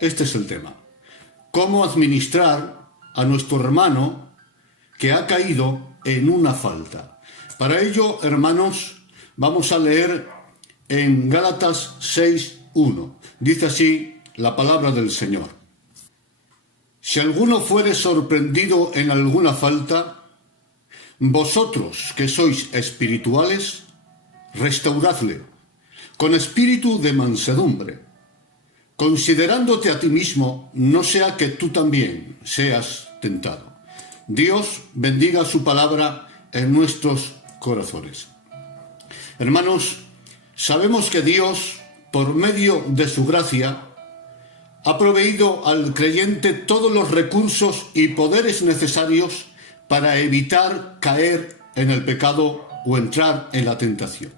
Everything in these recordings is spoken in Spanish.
Este es el tema. ¿Cómo administrar a nuestro hermano que ha caído en una falta? Para ello, hermanos, vamos a leer en Gálatas 6:1. Dice así la palabra del Señor. Si alguno fuere sorprendido en alguna falta, vosotros que sois espirituales, restauradle con espíritu de mansedumbre, considerándote a ti mismo, no sea que tú también seas tentado. Dios bendiga su palabra en nuestros corazones. Hermanos, sabemos que Dios, por medio de su gracia, ha proveído al creyente todos los recursos y poderes necesarios para evitar caer en el pecado o entrar en la tentación.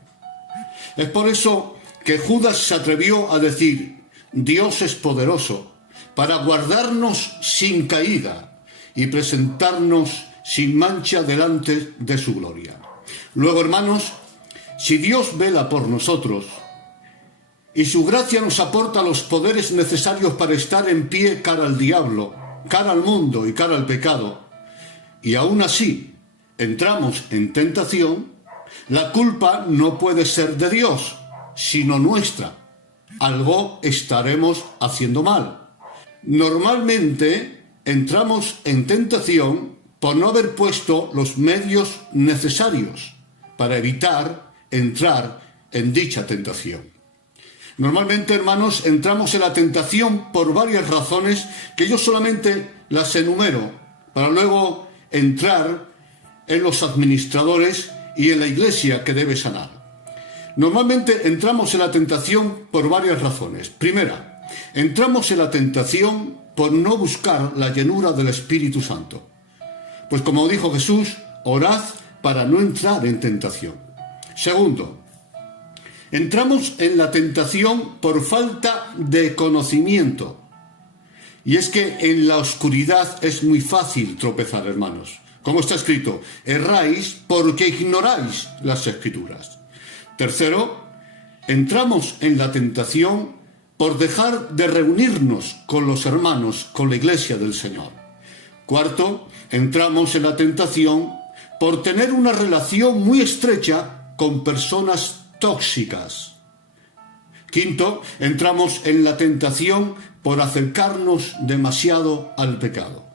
Es por eso que Judas se atrevió a decir: Dios es poderoso para guardarnos sin caída y presentarnos sin mancha delante de su gloria. Luego, hermanos, si Dios vela por nosotros y su gracia nos aporta los poderes necesarios para estar en pie cara al diablo, cara al mundo y cara al pecado, y aún así entramos en tentación, la culpa no puede ser de Dios, sino nuestra. Algo estaremos haciendo mal. Normalmente entramos en tentación por no haber puesto los medios necesarios para evitar entrar en dicha tentación. Normalmente, hermanos, entramos en la tentación por varias razones que yo solamente las enumero para luego entrar en los administradores y en la iglesia que debe sanar. Normalmente entramos en la tentación por varias razones. Primera, entramos en la tentación por no buscar la llenura del Espíritu Santo. Pues como dijo Jesús, orad para no entrar en tentación. Segundo, entramos en la tentación por falta de conocimiento. Y es que en la oscuridad es muy fácil tropezar, hermanos. Como está escrito, erráis porque ignoráis las Escrituras. Tercero, entramos en la tentación por dejar de reunirnos con los hermanos, con la iglesia del Señor. Cuarto, entramos en la tentación por tener una relación muy estrecha con personas tóxicas. Quinto, entramos en la tentación por acercarnos demasiado al pecado.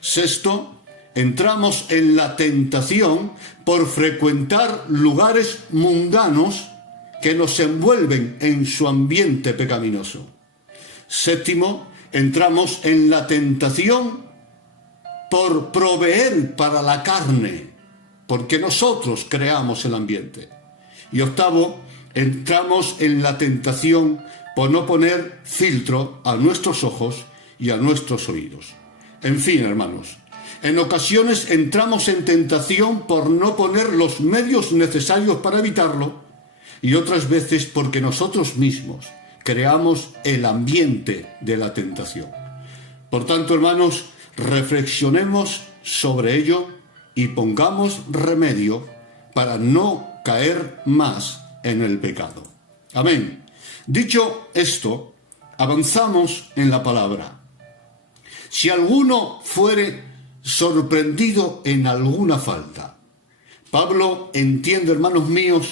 Sexto, entramos en la tentación por frecuentar lugares mundanos que nos envuelven en su ambiente pecaminoso. Séptimo, entramos en la tentación por proveer para la carne, porque nosotros creamos el ambiente. Y octavo, entramos en la tentación por no poner filtro a nuestros ojos y a nuestros oídos. En fin, hermanos, en ocasiones entramos en tentación por no poner los medios necesarios para evitarlo y otras veces porque nosotros mismos creamos el ambiente de la tentación. Por tanto, hermanos, reflexionemos sobre ello y pongamos remedio para no caer más en el pecado. Amén. Dicho esto, avanzamos en la palabra. Si alguno fuere sorprendido en alguna falta. Pablo entiende, hermanos míos,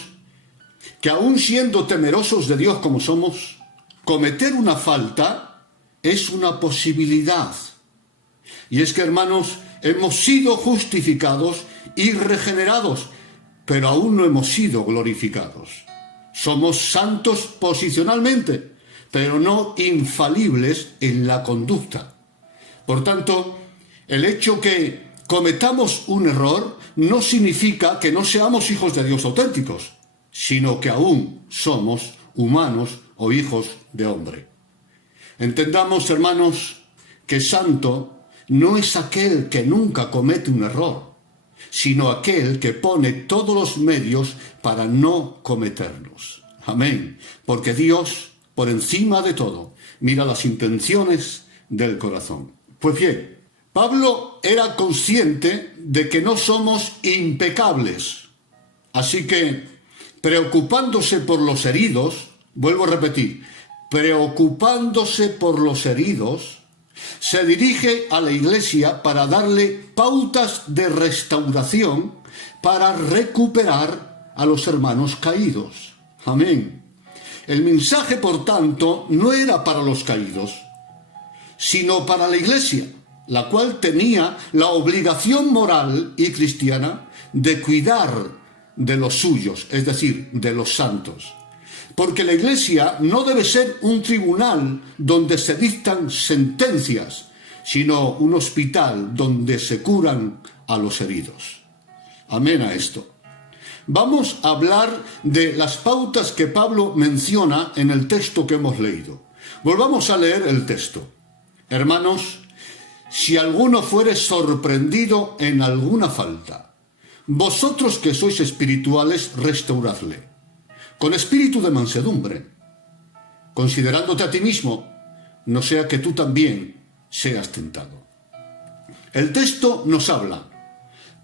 que aun siendo temerosos de Dios como somos, cometer una falta es una posibilidad. Y es que, hermanos, hemos sido justificados y regenerados, pero aún no hemos sido glorificados. Somos santos posicionalmente, pero no infalibles en la conducta. Por tanto, el hecho que cometamos un error no significa que no seamos hijos de Dios auténticos, sino que aún somos humanos o hijos de hombre. Entendamos, hermanos, que santo no es aquel que nunca comete un error, sino aquel que pone todos los medios para no cometerlos. Amén. Porque Dios, por encima de todo, mira las intenciones del corazón. Pues bien, Pablo era consciente de que no somos impecables. Así que, preocupándose por los heridos, vuelvo a repetir, preocupándose por los heridos, se dirige a la Iglesia para darle pautas de restauración para recuperar a los hermanos caídos. Amén. El mensaje, por tanto, no era para los caídos, sino para la Iglesia, la cual tenía la obligación moral y cristiana de cuidar de los suyos, es decir, de los santos. Porque la Iglesia no debe ser un tribunal donde se dictan sentencias, sino un hospital donde se curan a los heridos. Amén a esto. Vamos a hablar de las pautas que Pablo menciona en el texto que hemos leído. Volvamos a leer el texto. Hermanos, si alguno fuere sorprendido en alguna falta, vosotros que sois espirituales, restauradle, con espíritu de mansedumbre, considerándote a ti mismo, no sea que tú también seas tentado. El texto nos habla,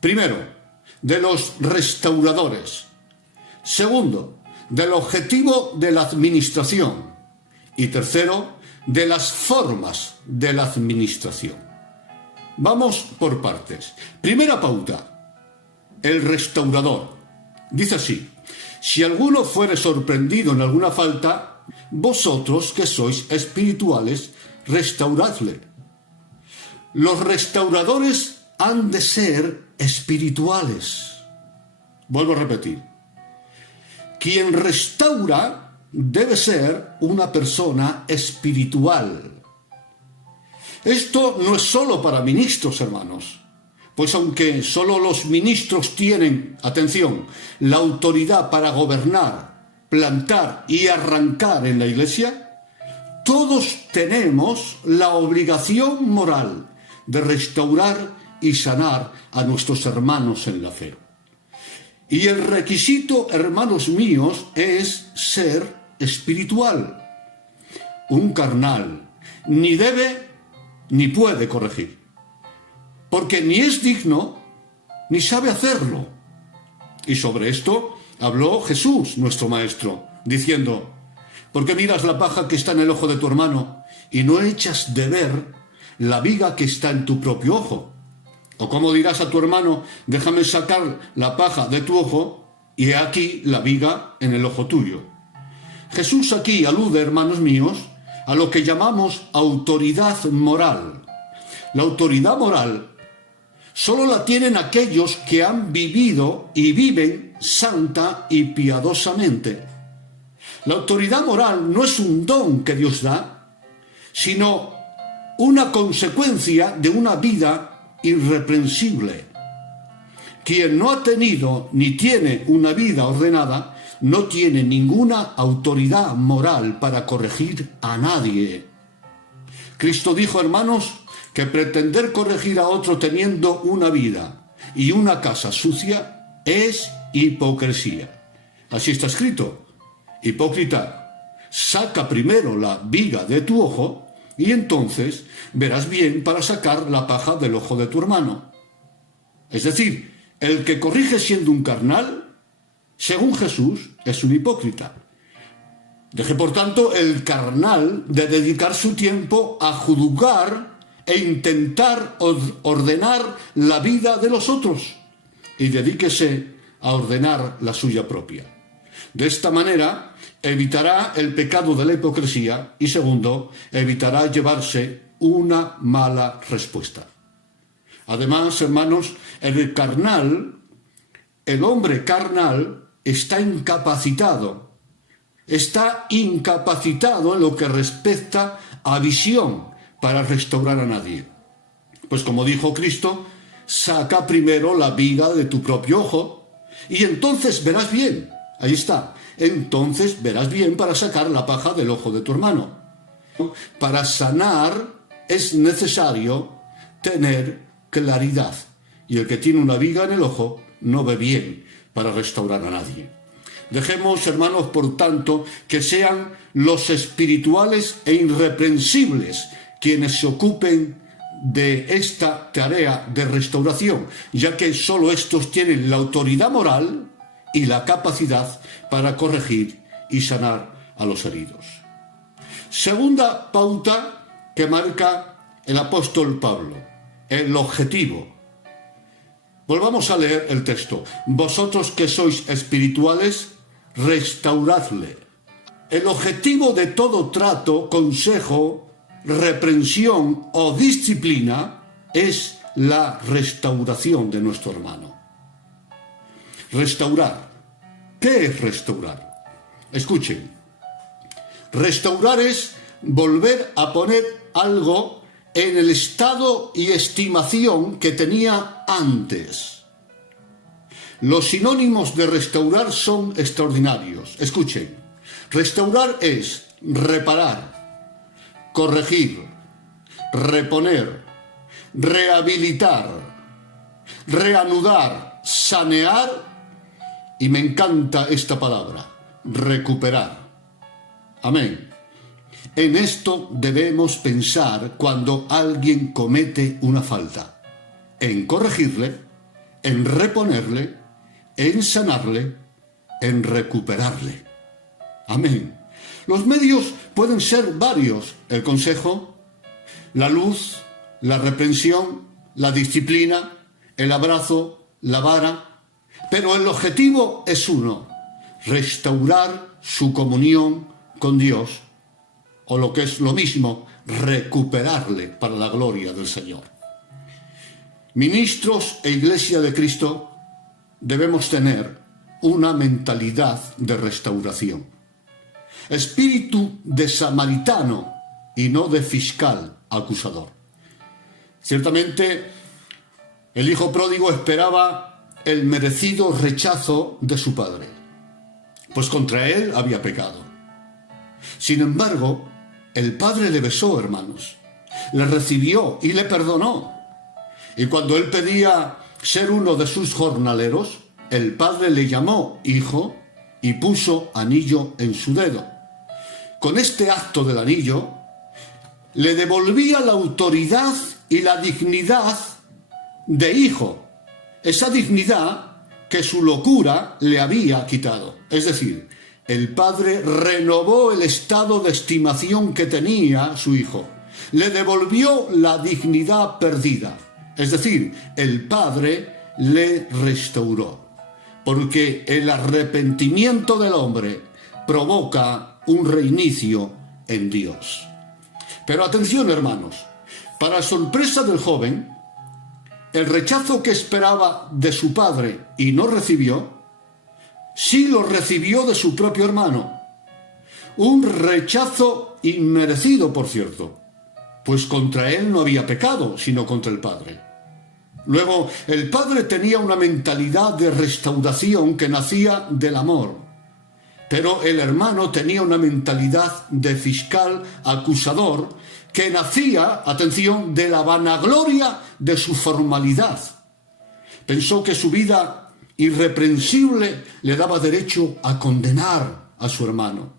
primero, de los restauradores. Segundo, del objetivo de la administración. Y tercero, de las formas de la administración. Vamos por partes. Primera pauta, el restaurador. Dice así: si alguno fuere sorprendido en alguna falta, vosotros que sois espirituales, restauradle. Los restauradores han de ser espirituales. Vuelvo a repetir. Quien restaura debe ser una persona espiritual. Esto no es solo para ministros, hermanos. Pues aunque solo los ministros tienen, atención, la autoridad para gobernar, plantar y arrancar en la Iglesia, todos tenemos la obligación moral de restaurar y sanar a nuestros hermanos en la fe. Y el requisito, hermanos míos, es ser espiritual. Un carnal ni debe ni puede corregir, porque ni es digno ni sabe hacerlo. Y sobre esto habló Jesús, nuestro Maestro, diciendo: ¿por qué miras la paja que está en el ojo de tu hermano y no echas de ver la viga que está en tu propio ojo? ¿O cómo dirás a tu hermano: déjame sacar la paja de tu ojo, y he aquí la viga en el ojo tuyo? Jesús aquí alude, hermanos míos, a lo que llamamos autoridad moral. La autoridad moral solo la tienen aquellos que han vivido y viven santa y piadosamente. La autoridad moral no es un don que Dios da, sino una consecuencia de una vida irreprensible. Quien no ha tenido ni tiene una vida ordenada, no tiene ninguna autoridad moral para corregir a nadie. Cristo dijo, hermanos, que pretender corregir a otro teniendo una vida y una casa sucia es hipocresía. Así está escrito: hipócrita, saca primero la viga de tu ojo y entonces verás bien para sacar la paja del ojo de tu hermano. Es decir, el que corrige siendo un carnal, según Jesús, es un hipócrita. Deje, por tanto, el carnal de dedicar su tiempo a juzgar e intentar ordenar la vida de los otros, y dedíquese a ordenar la suya propia. De esta manera evitará el pecado de la hipocresía y, segundo, evitará llevarse una mala respuesta. Además, hermanos, el hombre carnal está incapacitado en lo que respecta a visión para restaurar a nadie. Pues como dijo Cristo, saca primero la viga de tu propio ojo y entonces verás bien. Ahí está. Entonces verás bien para sacar la paja del ojo de tu hermano. Para sanar es necesario tener claridad. Y el que tiene una viga en el ojo no ve bien para restaurar a nadie. Dejemos, hermanos, por tanto, que sean los espirituales e irreprensibles quienes se ocupen de esta tarea de restauración, ya que solo estos tienen la autoridad moral y la capacidad para corregir y sanar a los heridos. Segunda pauta que marca el apóstol Pablo, el objetivo. Volvamos a leer el texto. Vosotros que sois espirituales, restauradle. El objetivo de todo trato, consejo, reprensión o disciplina es la restauración de nuestro hermano. Restaurar. ¿Qué es restaurar? Escuchen. Restaurar es volver a poner algo en el estado y estimación que tenía antes. Los sinónimos de restaurar son extraordinarios. Escuchen. Restaurar es reparar, corregir, reponer, rehabilitar, reanudar, sanear y me encanta esta palabra, recuperar. Amén. En esto debemos pensar cuando alguien comete una falta, en corregirle, en reponerle, en sanarle, en recuperarle. Amén. Los medios pueden ser varios: el consejo, la luz, la reprensión, la disciplina, el abrazo, la vara, pero el objetivo es uno: restaurar su comunión con Dios, o lo que es lo mismo, recuperarle para la gloria del Señor. Ministros e Iglesia de Cristo debemos tener una mentalidad de restauración. Espíritu de samaritano y no de fiscal acusador. Ciertamente, el hijo pródigo esperaba el merecido rechazo de su padre, pues contra él había pecado. Sin embargo, el padre le besó, hermanos, le recibió y le perdonó. Y cuando él pedía ser uno de sus jornaleros, el padre le llamó hijo y puso anillo en su dedo. Con este acto del anillo, le devolvía la autoridad y la dignidad de hijo, esa dignidad que su locura le había quitado. Es decir, el padre renovó el estado de estimación que tenía su hijo, le devolvió la dignidad perdida. Es decir, el padre le restauró, porque el arrepentimiento del hombre provoca un reinicio en Dios. Pero atención, hermanos, para sorpresa del joven, el rechazo que esperaba de su padre y no recibió, sí lo recibió de su propio hermano. Un rechazo inmerecido, por cierto, pues contra él no había pecado, sino contra el padre. Luego, el padre tenía una mentalidad de restauración que nacía del amor. Pero el hermano tenía una mentalidad de fiscal acusador que nacía, atención, de la vanagloria de su formalidad. Pensó que su vida irreprensible le daba derecho a condenar a su hermano.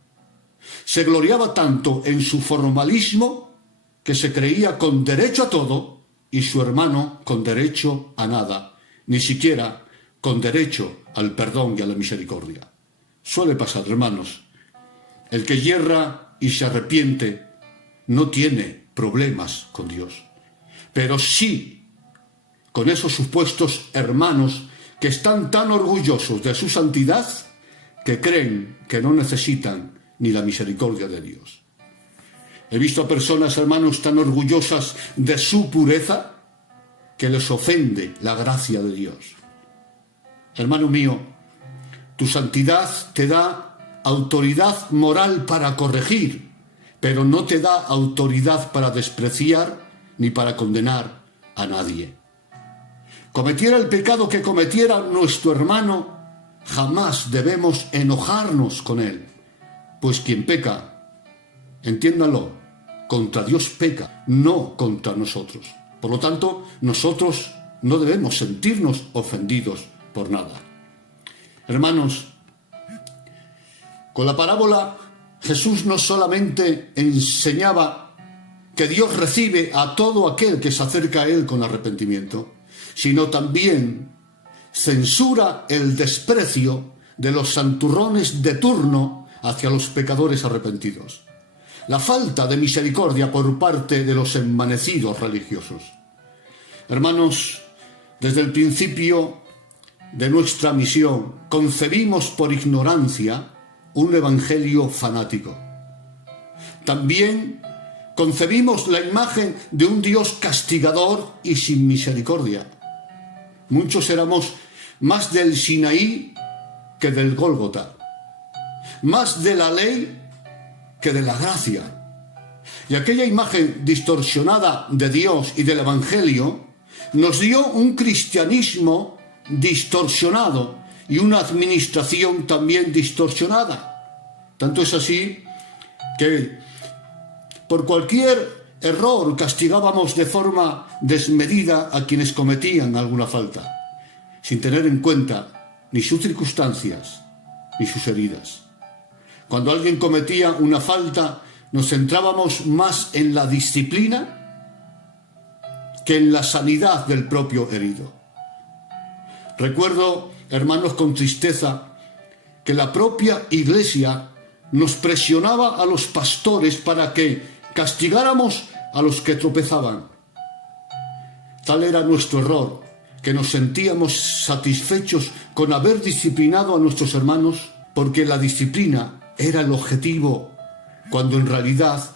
Se gloriaba tanto en su formalismo que se creía con derecho a todo y su hermano con derecho a nada, ni siquiera con derecho al perdón y a la misericordia. Suele pasar, hermanos. El que yerra y se arrepiente no tiene problemas con Dios, pero sí con esos supuestos hermanos que están tan orgullosos de su santidad que creen que no necesitan ni la misericordia de Dios. He visto a personas, hermanos, tan orgullosas de su pureza que les ofende la gracia de Dios. Hermano mío, tu santidad te da autoridad moral para corregir, pero no te da autoridad para despreciar ni para condenar a nadie. Cometiera el pecado que cometiera nuestro hermano, jamás debemos enojarnos con él, pues quien peca, entiéndalo, contra Dios peca, no contra nosotros. Por lo tanto, nosotros no debemos sentirnos ofendidos por nada. Hermanos, con la parábola Jesús no solamente enseñaba que Dios recibe a todo aquel que se acerca a Él con arrepentimiento, sino también censura el desprecio de los santurrones de turno hacia los pecadores arrepentidos. la falta de misericordia por parte de los envanecidos religiosos. Hermanos, desde el principio de nuestra misión concebimos por ignorancia un evangelio fanático. También concebimos la imagen de un Dios castigador y sin misericordia. Muchos éramos más del Sinaí que del Gólgota, más de la ley que de la gracia. Y aquella imagen distorsionada de Dios y del Evangelio nos dio un cristianismo distorsionado y una administración también distorsionada. Tanto es así que por cualquier error castigábamos de forma desmedida a quienes cometían alguna falta, sin tener en cuenta ni sus circunstancias ni sus heridas. Cuando alguien cometía una falta, nos centrábamos más en la disciplina que en la sanidad del propio herido. Recuerdo, hermanos, con tristeza, que la propia Iglesia nos presionaba a los pastores para que castigáramos a los que tropezaban. Tal era nuestro error, que nos sentíamos satisfechos con haber disciplinado a nuestros hermanos, porque la disciplina era el objetivo, cuando en realidad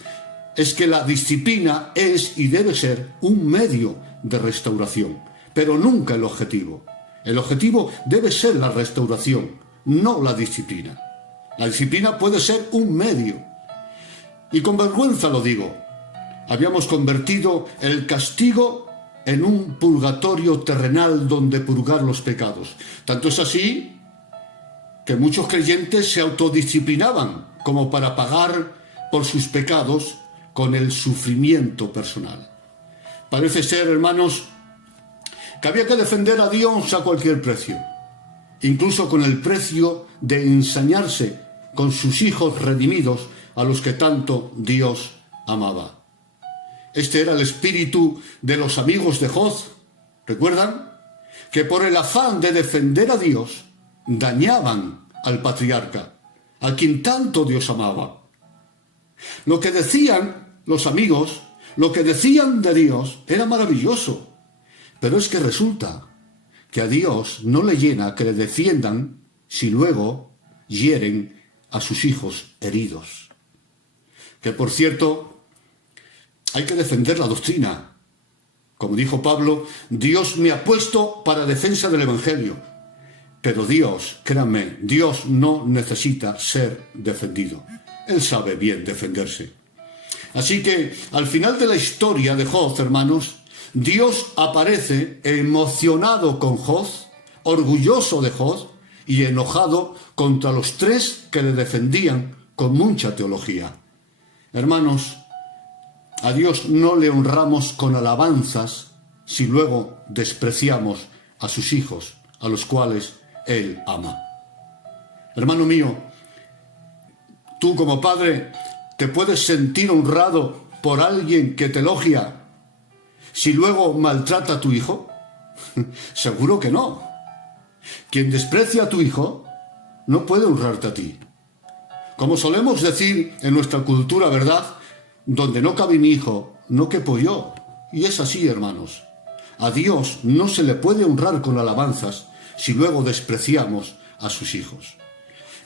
es que la disciplina es y debe ser un medio de restauración, pero nunca el objetivo. El objetivo debe ser la restauración, no la disciplina. La disciplina puede ser un medio. Y con vergüenza lo digo, habíamos convertido el castigo en un purgatorio terrenal donde purgar los pecados. Tanto es así que muchos creyentes se autodisciplinaban como para pagar por sus pecados con el sufrimiento personal. Parece ser, hermanos, que había que defender a Dios a cualquier precio, incluso con el precio de ensañarse con sus hijos redimidos a los que tanto Dios amaba. Este era el espíritu de los amigos de Job. ¿Recuerdan? Que por el afán de defender a Dios dañaban al patriarca, a quien tanto Dios amaba. Lo que decían los amigos, lo que decían de Dios era maravilloso, pero es que resulta que a Dios no le llena que le defiendan si luego hieren a sus hijos heridos. Que por cierto, hay que defender la doctrina. Como dijo Pablo, Dios me ha puesto para defensa del Evangelio. Pero Dios, créanme, Dios no necesita ser defendido. Él sabe bien defenderse. Así que al final de la historia de Job, hermanos, Dios aparece emocionado con Job, orgulloso de Job y enojado contra los tres que le defendían con mucha teología. Hermanos, a Dios no le honramos con alabanzas si luego despreciamos a sus hijos, a los cuales Él ama. Hermano mío, tú como padre te puedes sentir honrado por alguien que te elogia si luego maltrata a tu hijo. Seguro que no. Quien desprecia a tu hijo no puede honrarte a ti. Como solemos decir en nuestra cultura, ¿verdad? Donde no cabe mi hijo, no quepo yo. Y es así, hermanos. A Dios no se le puede honrar con alabanzas si luego despreciamos a sus hijos.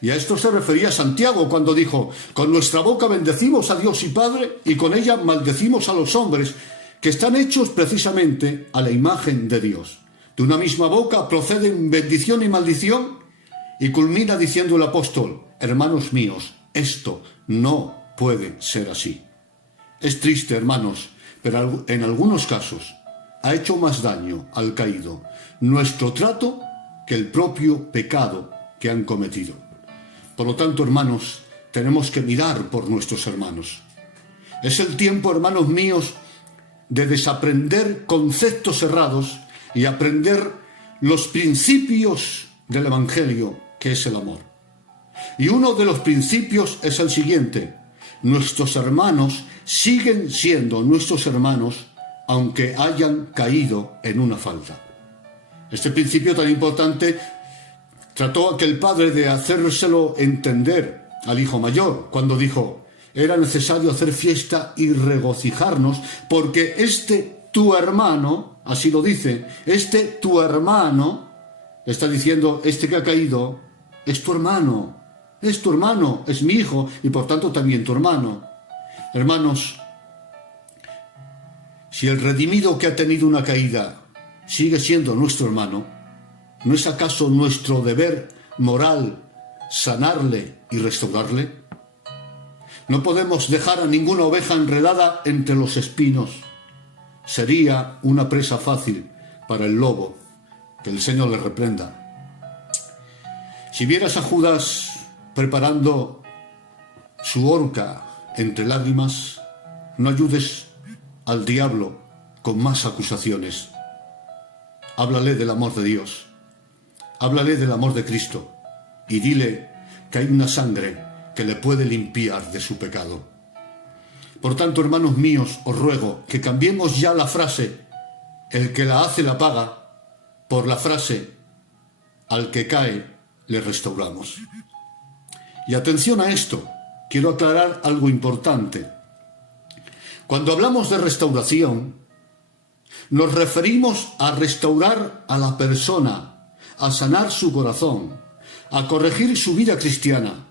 Y a esto se refería Santiago cuando dijo: con nuestra boca bendecimos a Dios y Padre, y con ella maldecimos a los hombres, que están hechos precisamente a la imagen de Dios. De una misma boca proceden bendición y maldición, y culmina diciendo el apóstol: hermanos míos, esto no puede ser así. Es triste, hermanos, pero en algunos casos ha hecho más daño al caído nuestro trato que el propio pecado que han cometido. Por lo tanto, hermanos, tenemos que mirar por nuestros hermanos. Es el tiempo, hermanos míos, de desaprender conceptos errados y aprender los principios del Evangelio, que es el amor. Y uno de los principios es el siguiente: nuestros hermanos siguen siendo nuestros hermanos aunque hayan caído en una falta. Este principio tan importante trató aquel padre de hacérselo entender al hijo mayor cuando dijo: era necesario hacer fiesta y regocijarnos, porque este tu hermano, así lo dice, este tu hermano, está diciendo, este que ha caído, es tu hermano, es mi hijo, y por tanto también tu hermano. Hermanos, si el redimido que ha tenido una caída sigue siendo nuestro hermano, ¿no es acaso nuestro deber moral sanarle y restaurarle? No podemos dejar a ninguna oveja enredada entre los espinos. Sería una presa fácil para el lobo. Que el Señor le reprenda. Si vieras a Judas preparando su horca entre lágrimas, no ayudes al diablo con más acusaciones. Háblale del amor de Dios. Háblale del amor de Cristo. Y dile que hay una sangre que le puede limpiar de su pecado. Por tanto, hermanos míos, os ruego que cambiemos ya la frase «el que la hace la paga» por la frase «al que cae le restauramos». Y atención a esto, quiero aclarar algo importante. Cuando hablamos de restauración, nos referimos a restaurar a la persona, a sanar su corazón, a corregir su vida cristiana,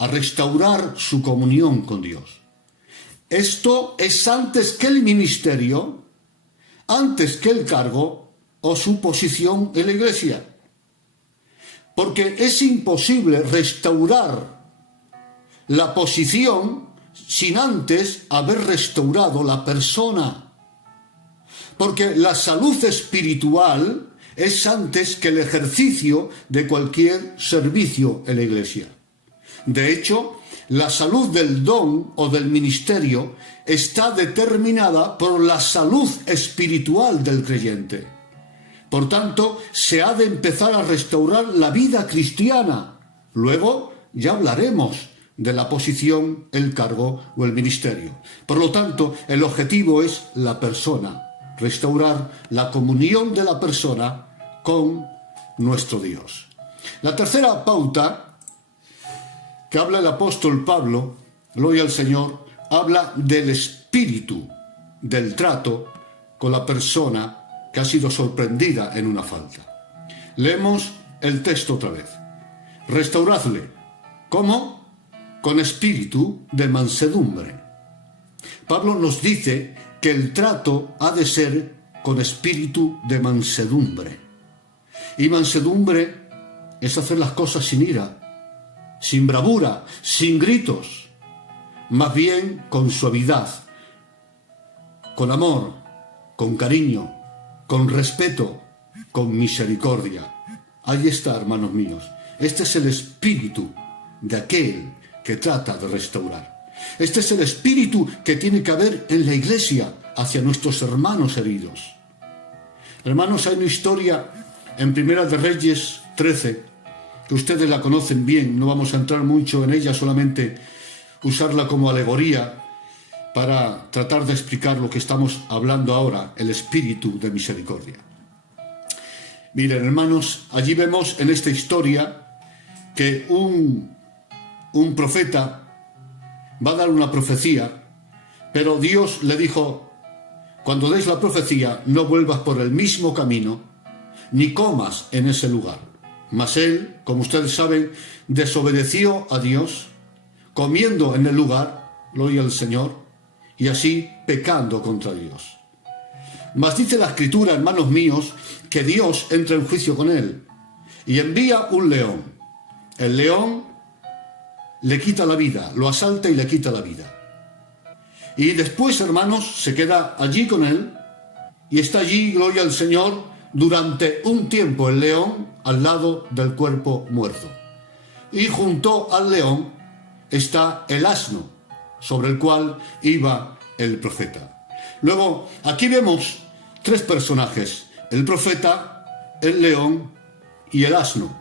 a restaurar su comunión con Dios. Esto es antes que el ministerio, antes que el cargo o su posición en la iglesia. Porque es imposible restaurar la posición sin antes haber restaurado la persona. Porque la salud espiritual es antes que el ejercicio de cualquier servicio en la iglesia. De hecho, la salud del don o del ministerio está determinada por la salud espiritual del creyente. Por tanto, se ha de empezar a restaurar la vida cristiana. Luego ya hablaremos de la posición, el cargo o el ministerio. Por lo tanto, el objetivo es la persona, restaurar la comunión de la persona con nuestro Dios. La tercera pauta que habla el apóstol Pablo, gloria al Señor, habla del espíritu del trato con la persona que ha sido sorprendida en una falta. Leemos el texto otra vez. Restauradle. ¿Cómo? Con espíritu de mansedumbre. Pablo nos dice que el trato ha de ser con espíritu de mansedumbre. Y mansedumbre es hacer las cosas sin ira, sin bravura, sin gritos, más bien con suavidad, con amor, con cariño, con respeto, con misericordia. Ahí está, hermanos míos. Este es el espíritu de aquel que trata de restaurar. Este es el espíritu que tiene que haber en la iglesia hacia nuestros hermanos heridos. Hermanos, hay una historia en Primera de Reyes 13, que ustedes la conocen bien, no vamos a entrar mucho en ella, solamente usarla como alegoría para tratar de explicar lo que estamos hablando ahora, el espíritu de misericordia. Miren, hermanos, allí vemos en esta historia que un profeta va a dar una profecía, pero Dios le dijo: cuando des la profecía, no vuelvas por el mismo camino, ni comas en ese lugar. Mas él, como ustedes saben, desobedeció a Dios, comiendo en el lugar, gloria al Señor, y así pecando contra Dios. Mas dice la Escritura, hermanos míos, que Dios entra en juicio con él y envía un león. El león le quita la vida, lo asalta y le quita la vida. Y después, hermanos, se queda allí con él y está allí, gloria al Señor, durante un tiempo el león al lado del cuerpo muerto. Y junto al león está el asno sobre el cual iba el profeta. Luego, aquí vemos tres personajes: el profeta, el león y el asno.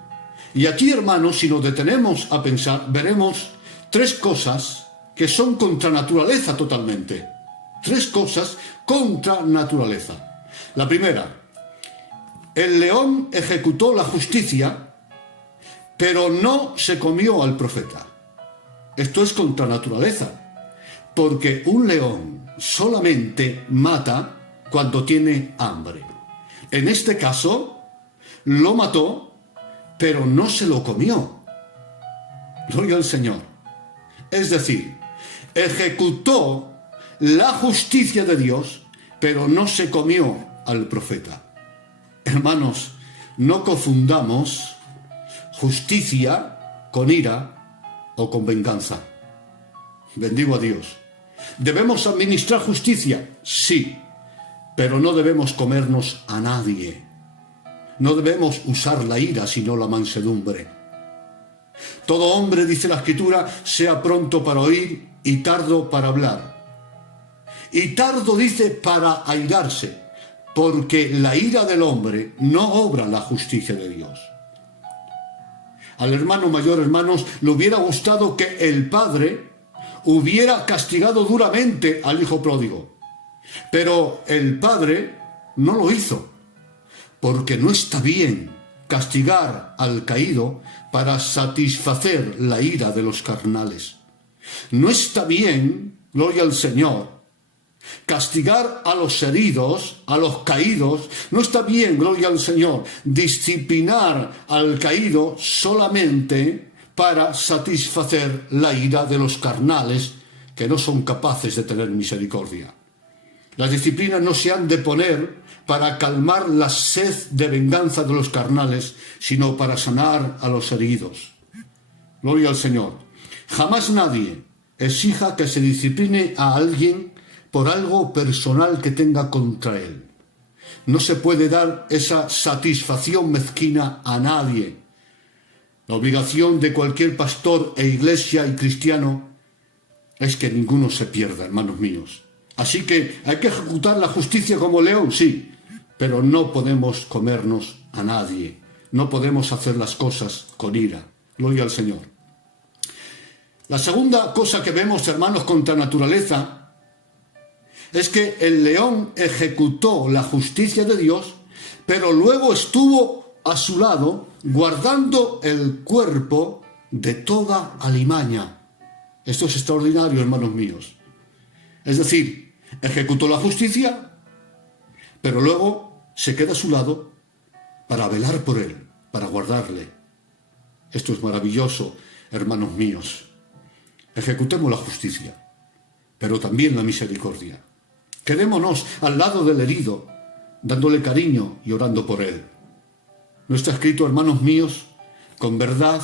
Y aquí, hermanos, si nos detenemos a pensar, veremos tres cosas que son contra naturaleza totalmente. Tres cosas contra naturaleza. La primera: el león ejecutó la justicia, pero no se comió al profeta. Esto es contra naturaleza. porque un león solamente mata cuando tiene hambre. En este caso, lo mató, pero no se lo comió. Gloria al Señor. Es decir, ejecutó la justicia de Dios, pero no se comió al profeta. Hermanos, no confundamos justicia con ira o con venganza. Bendigo a Dios. ¿Debemos administrar justicia? Sí, pero no debemos comernos a nadie. No debemos usar la ira, sino la mansedumbre. Todo hombre, dice la Escritura, sea pronto para oír y tardo para hablar. Y tardo, dice, para airarse, porque la ira del hombre no obra la justicia de Dios. Al hermano mayor, hermanos, le hubiera gustado que el padre hubiera castigado duramente al hijo pródigo. Pero el padre no lo hizo, porque no está bien castigar al caído para satisfacer la ira de los carnales. No está bien, gloria al Señor, castigar a los heridos, a los caídos. No está bien, gloria al Señor, disciplinar al caído solamente para satisfacer la ira de los carnales que no son capaces de tener misericordia. Las disciplinas no se han de poner para calmar la sed de venganza de los carnales, sino para sanar a los heridos. Gloria al Señor. Jamás nadie exija que se discipline a alguien por algo personal que tenga contra él. No se puede dar esa satisfacción mezquina a nadie. La obligación de cualquier pastor e iglesia y cristiano es que ninguno se pierda, hermanos míos. Así que hay que ejecutar la justicia como león, sí, pero no podemos comernos a nadie. No podemos hacer las cosas con ira. Gloria al Señor. La segunda cosa que vemos, hermanos, contra naturaleza, es que el león ejecutó la justicia de Dios, pero luego estuvo a su lado guardando el cuerpo de toda alimaña. Esto es extraordinario, hermanos míos. Es decir, ejecutó la justicia, pero luego se queda a su lado para velar por él, para guardarle. Esto es maravilloso, hermanos míos. Ejecutemos la justicia, pero también la misericordia. Quedémonos al lado del herido, dándole cariño y orando por él. No está escrito, hermanos míos, con verdad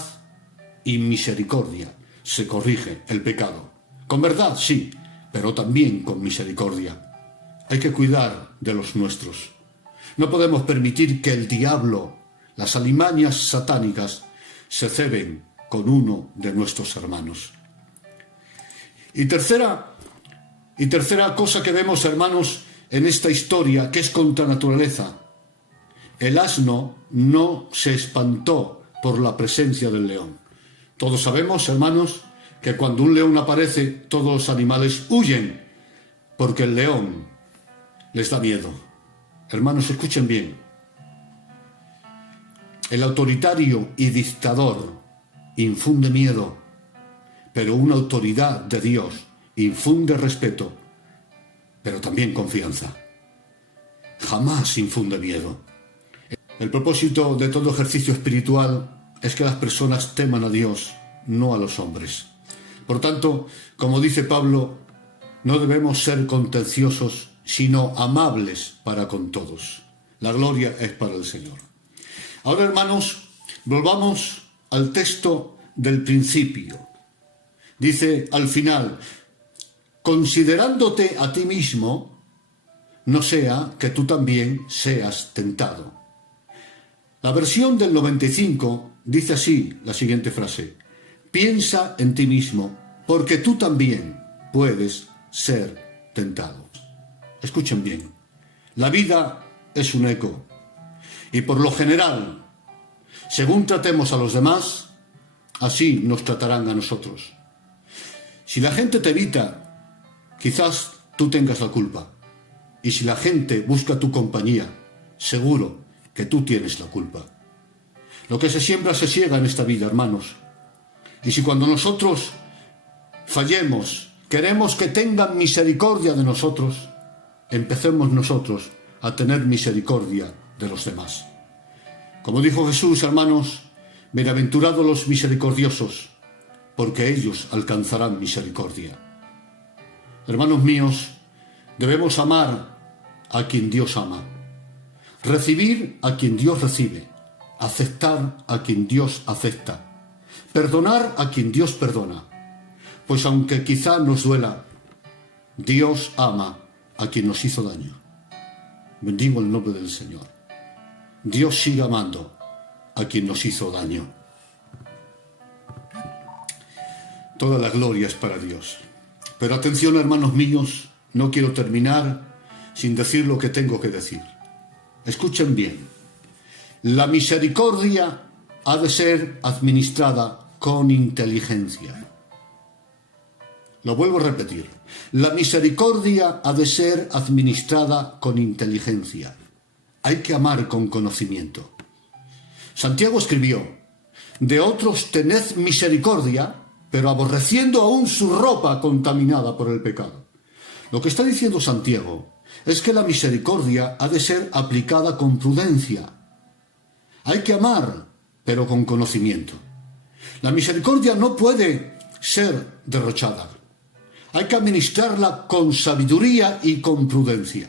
y misericordia se corrige el pecado. Con verdad, sí, pero también con misericordia. Hay que cuidar de los nuestros. No podemos permitir que el diablo, las alimañas satánicas, se ceben con uno de nuestros hermanos. Y tercera cosa que vemos, hermanos, en esta historia, que es contra naturaleza. El asno no se espantó por la presencia del león. Todos sabemos, hermanos, que cuando un león aparece, todos los animales huyen, porque el león les da miedo. Hermanos, escuchen bien. El autoritario y dictador infunde miedo, pero una autoridad de Dios infunde respeto, pero también confianza. Jamás infunde miedo. El propósito de todo ejercicio espiritual es que las personas teman a Dios, no a los hombres. Por tanto, como dice Pablo, no debemos ser contenciosos, sino amables para con todos. La gloria es para el Señor. Ahora, hermanos, volvamos al texto del principio. Dice al final, considerándote a ti mismo, no sea que tú también seas tentado. La versión del 95 dice así la siguiente frase: piensa en ti mismo, porque tú también puedes ser tentado. Escuchen bien, la vida es un eco, y por lo general, según tratemos a los demás, así nos tratarán a nosotros. Si la gente te evita, quizás tú tengas la culpa. Y si la gente busca tu compañía, seguro que tú tienes la culpa. Lo que se siembra se ciega en esta vida, hermanos. Y si cuando nosotros fallemos, queremos que tengan misericordia de nosotros, empecemos nosotros a tener misericordia de los demás. Como dijo Jesús, hermanos, bienaventurados los misericordiosos, porque ellos alcanzarán misericordia. Hermanos míos, debemos amar a quien Dios ama, recibir a quien Dios recibe, aceptar a quien Dios acepta, perdonar a quien Dios perdona, pues aunque quizá nos duela, Dios ama a quien nos hizo daño. Bendigo el nombre del Señor. Dios sigue amando a quien nos hizo daño. Toda la gloria es para Dios. Pero atención, hermanos míos, no quiero terminar sin decir lo que tengo que decir. Escuchen bien. La misericordia ha de ser administrada con inteligencia. Lo vuelvo a repetir. La misericordia ha de ser administrada con inteligencia. Hay que amar con conocimiento. Santiago escribió: de otros tened misericordia, pero aborreciendo aún su ropa contaminada por el pecado. Lo que está diciendo Santiago es que la misericordia ha de ser aplicada con prudencia. Hay que amar, pero con conocimiento. La misericordia no puede ser derrochada. Hay que administrarla con sabiduría y con prudencia.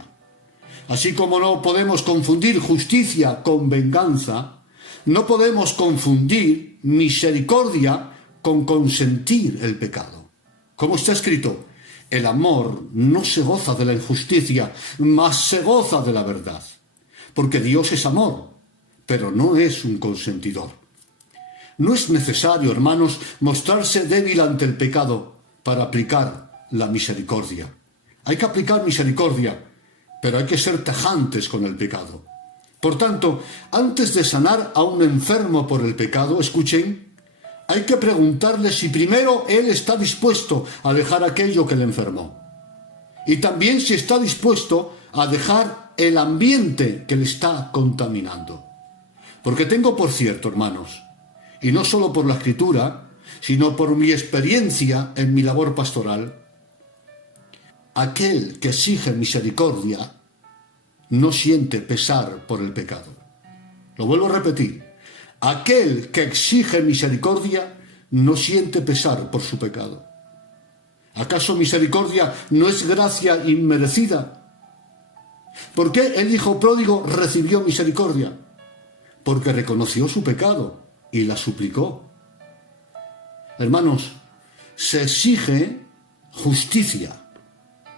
Así como no podemos confundir justicia con venganza, no podemos confundir misericordia con consentir el pecado. Como está escrito, el amor no se goza de la injusticia, mas se goza de la verdad. Porque Dios es amor, pero no es un consentidor. No es necesario, hermanos, mostrarse débil ante el pecado para aplicar la misericordia. Hay que aplicar misericordia, pero hay que ser tajantes con el pecado. Por tanto, antes de sanar a un enfermo por el pecado, escuchen, hay que preguntarle si primero él está dispuesto a dejar aquello que le enfermó. Y también si está dispuesto a dejar el ambiente que le está contaminando. Porque tengo por cierto, hermanos, y no solo por la Escritura, sino por mi experiencia en mi labor pastoral, aquel que exige misericordia no siente pesar por el pecado. Lo vuelvo a repetir. Aquel que exige misericordia no siente pesar por su pecado. ¿Acaso misericordia no es gracia inmerecida? ¿Por qué el hijo pródigo recibió misericordia? Porque reconoció su pecado y la suplicó. Hermanos, se exige justicia,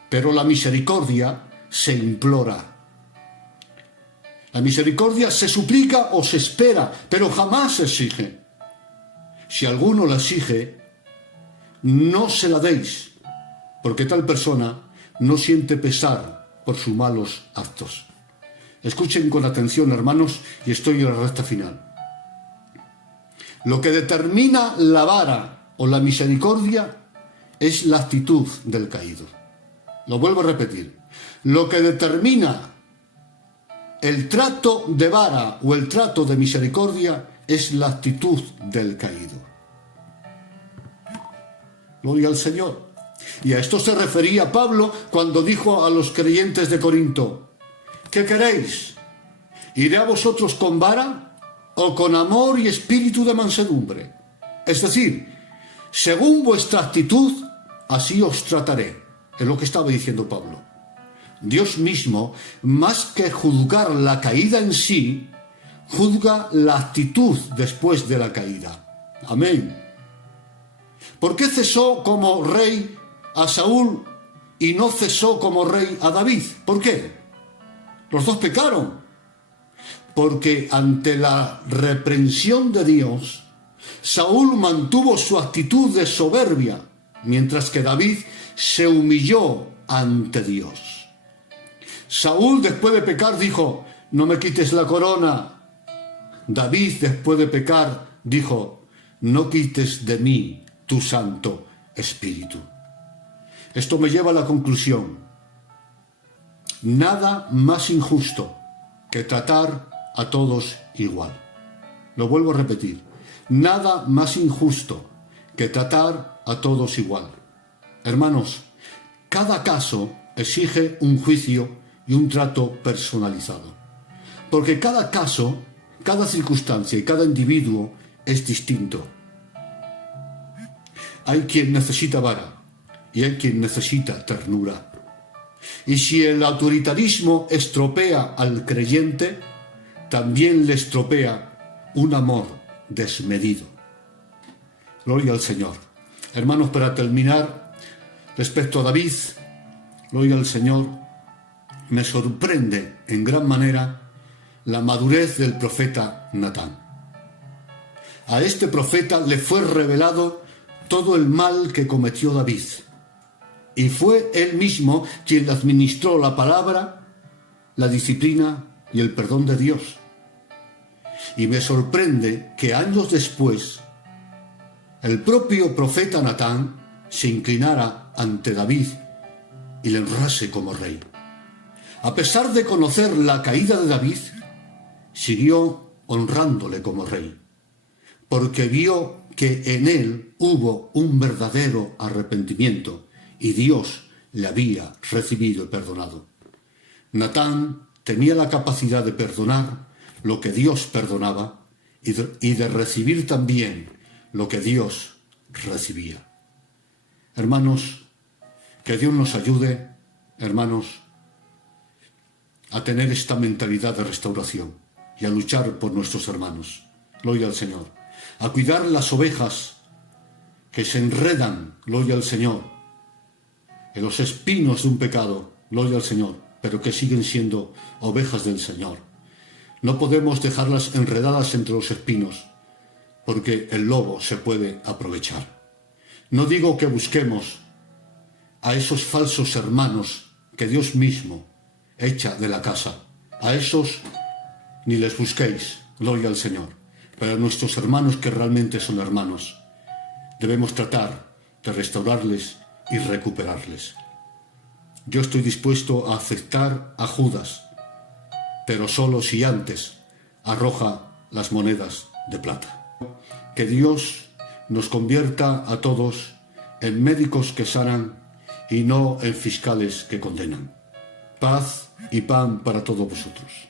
pero la misericordia se implora. La misericordia se suplica o se espera, pero jamás se exige. Si alguno la exige, no se la deis, porque tal persona no siente pesar por sus malos actos. Escuchen con atención, hermanos, y estoy en la recta final. Lo que determina la vara o la misericordia es la actitud del caído. Lo vuelvo a repetir. Lo que determina el trato de vara o el trato de misericordia es la actitud del caído. Gloria al Señor. Y a esto se refería Pablo cuando dijo a los creyentes de Corinto: ¿qué queréis? ¿Iré a vosotros con vara o con amor y espíritu de mansedumbre? Es decir, según vuestra actitud, así os trataré. Es lo que estaba diciendo Pablo. Dios mismo, más que juzgar la caída en sí, juzga la actitud después de la caída. Amén. ¿Por qué cesó como rey a Saúl y no cesó como rey a David? ¿Por qué? Los dos pecaron. Porque ante la reprensión de Dios, Saúl mantuvo su actitud de soberbia, mientras que David se humilló ante Dios. Saúl, después de pecar, dijo: no me quites la corona. David, después de pecar, dijo: no quites de mí tu Santo Espíritu. Esto me lleva a la conclusión. Nada más injusto que tratar a todos igual. Lo vuelvo a repetir. Nada más injusto que tratar a todos igual. Hermanos, cada caso exige un juicio y un trato personalizado. Porque cada caso, cada circunstancia y cada individuo es distinto. Hay quien necesita vara y hay quien necesita ternura. Y si el autoritarismo estropea al creyente, también le estropea un amor desmedido. Gloria al Señor. Hermanos, para terminar, respecto a David, gloria al Señor, me sorprende en gran manera la madurez del profeta Natán. A este profeta le fue revelado todo el mal que cometió David, y fue él mismo quien le administró la palabra, la disciplina y el perdón de Dios. Y me sorprende que años después el propio profeta Natán se inclinara ante David y le honrase como rey. A pesar de conocer la caída de David, siguió honrándole como rey, porque vio que en él hubo un verdadero arrepentimiento y Dios le había recibido y perdonado. Natán tenía la capacidad de perdonar lo que Dios perdonaba y de recibir también lo que Dios recibía. Hermanos, que Dios nos ayude, hermanos, a tener esta mentalidad de restauración y a luchar por nuestros hermanos. Gloria al Señor. A cuidar las ovejas que se enredan, gloria al Señor, en los espinos de un pecado, gloria al Señor, pero que siguen siendo ovejas del Señor. No podemos dejarlas enredadas entre los espinos, porque el lobo se puede aprovechar. No digo que busquemos a esos falsos hermanos que Dios mismo echa de la casa. A esos ni les busquéis, gloria al Señor. Pero a nuestros hermanos que realmente son hermanos, debemos tratar de restaurarles y recuperarles. Yo estoy dispuesto a aceptar a Judas, pero solo si antes arroja las monedas de plata. Que Dios nos convierta a todos en médicos que sanan y no en fiscales que condenan. Paz y pan para todos vosotros.